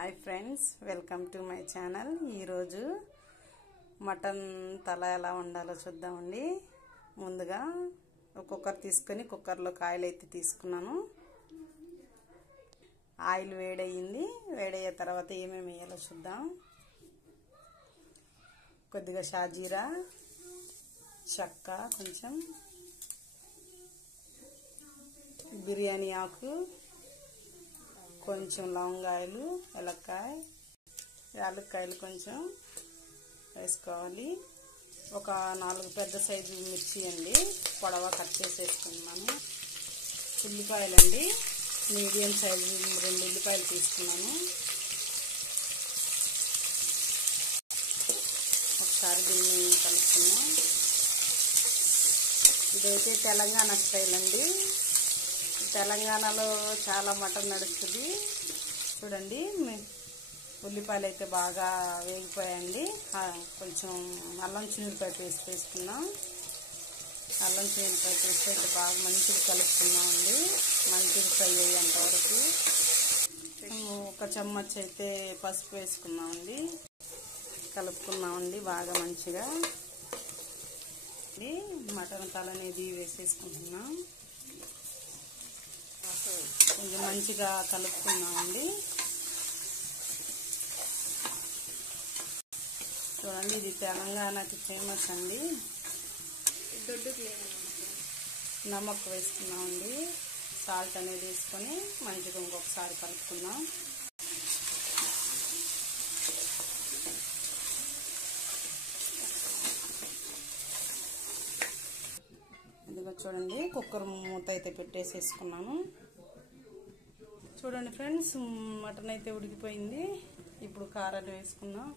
Hi friends, welcome to my channel. ఈరోజు mutton తల ఎలా వండాలో చూద్దామండి. ముందుగా ఒక కుక్కర్ తీసుకొని కుక్కర్లో ఆయిల్ అయితే తీసుకున్నాను. ఆయిల్ వేడయ్యింది. వేడయ్యే తర్వాత ఏమేమి వేయాలో చూద్దాం. కొద్దిగా షాజీరా, చెక్క, కొంచెం బిర్యానీ ఆకు, కొంచెం లవంగాయలు, యాలక్కాయలు కొంచెం వేసుకోవాలి. ఒక 4 పెద్ద సైజు మిర్చి అండి, పొడవ కట్ చేసి వేసుకున్నాను. ఉల్లిపాయలు అండి, మీడియం సైజు 2 ఉల్లిపాయలు తీసుకున్నాను. ఒకసారి దీన్ని కలుపుకున్నాం. ఇదైతే తెలంగాణ స్టైల్ అండి. తెలంగాణలో చాలా మటన్ నడుస్తుంది. చూడండి, ఉల్లిపాయలు అయితే బాగా వేగిపోయాయండి. కొంచెం అల్లం చిన్నులపాయ పేస్ట్ వేసుకున్నాం. అల్లం చిన్నులపాయ పేస్ట్ అయితే బాగా మంచిగా కలుపుకున్నామండి, మంచిగా ఫ్రై అయ్యేంత వరకు. ఒక చెమ్మచ్ అయితే పసుపు వేసుకున్నామండి, కలుపుకున్నామండి బాగా మంచిగా. మటన్ తల అనేది వేసేసుకుంటున్నాం. కొంచెం మంచిగా కలుపుకున్నామండి. చూడండి, ఇది తెలంగాణకి ఫేమస్ అండి. నమక్ వేసుకున్నామండి. సాల్ట్ అనేది వేసుకొని మంచిగా ఇంకొకసారి కలుపుకున్నాం. ఇదిగో చూడండి, కుక్కర్ మూత అయితే పెట్టేసేసుకున్నాను. చూడండి ఫ్రెండ్స్, మటన్ అయితే ఉడికిపోయింది. ఇప్పుడు కారాన్ని వేసుకున్నాం.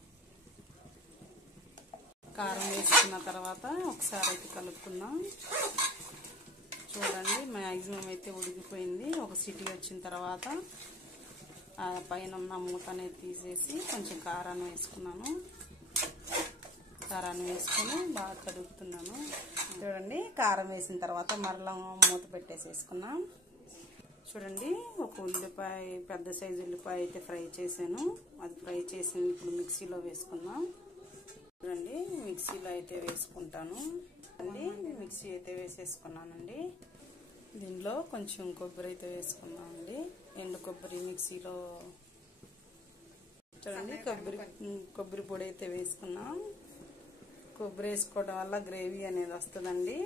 కారం వేసుకున్న తర్వాత ఒకసారి అయితే కలుపుకుందాం. చూడండి, మ్యాక్సిమం అయితే ఉడికిపోయింది. ఒక సిటీ వచ్చిన తర్వాత ఆ పైన ఉన్న మూత అనేది తీసేసి కొంచెం కారాన్ని వేసుకున్నాను. కారాన్ని వేసుకొని బాగా కలుపుతున్నాను. చూడండి, కారం వేసిన తర్వాత మరలా మూత పెట్టేసేసుకున్నాం. చూడండి, ఒక ఉల్లిపాయ, పెద్ద సైజు ఉల్లిపాయ అయితే ఫ్రై చేశాను. అది ఫ్రై చేసి ఇప్పుడు మిక్సీలో వేసుకున్నాం. చూడండి, మిక్సీలో అయితే వేసుకుంటాను అండి. మిక్సీ అయితే వేసేసుకున్నానండి. దీనిలో కొంచెం కొబ్బరి అయితే వేసుకున్నామండి, ఎండు కొబ్బరి మిక్సీలో. చూడండి, కొబ్బరి పొడి అయితే వేసుకున్నాం. కొబ్బరి వేసుకోవడం వల్ల గ్రేవీ అనేది వస్తుందండి.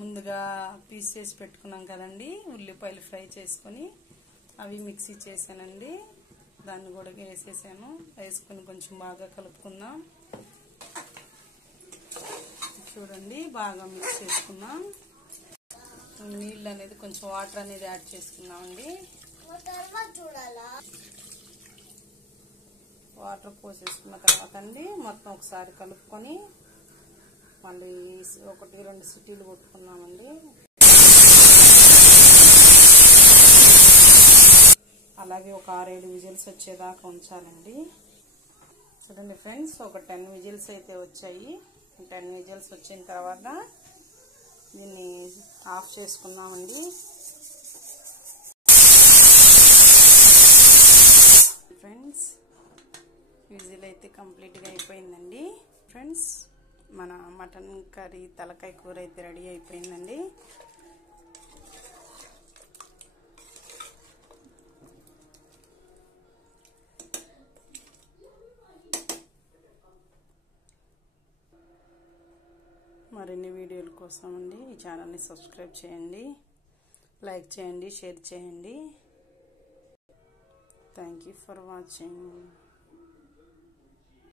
ముందుగా పీస్ చేసి పెట్టుకున్నాం కదండి, ఉల్లిపాయలు ఫ్రై చేసుకొని అవి మిక్సీ చేశానండి. దాన్ని కూడా వేసేసాను. వేసుకొని కొంచెం బాగా కలుపుకుందాం. చూడండి, బాగా మిక్స్ చేసుకున్నాం. నీళ్ళు అనేది కొంచెం వాటర్ అనేది యాడ్ చేసుకున్నామండి. వాటర్ పోసేసుకున్న తర్వాత అండి మొత్తం ఒకసారి కలుపుకొని మళ్ళీ 1-2 సిటీలు కొట్టుకున్నామండి. అలాగే ఒక 6-7 విజిల్స్ వచ్చేదాకా ఉంచాలండి. చూడండి ఫ్రెండ్స్, ఒక 10 విజిల్స్ అయితే వచ్చాయి. 10 విజిల్స్ వచ్చిన తర్వాత దీన్ని ఆఫ్ చేసుకున్నామండి. ఫ్రెండ్స్, విజిల్ అయితే కంప్లీట్గా అయిపోయిందండి. ఫ్రెండ్స్, మన మటన్ కర్రీ తలకాయ కూర అయితే రెడీ అయిపోయిందండి. మరిన్ని వీడియోల కోసం అండి ఈ ఛానల్ని సబ్స్క్రైబ్ చేయండి, లైక్ చేయండి, షేర్ చేయండి. Thank you for watching.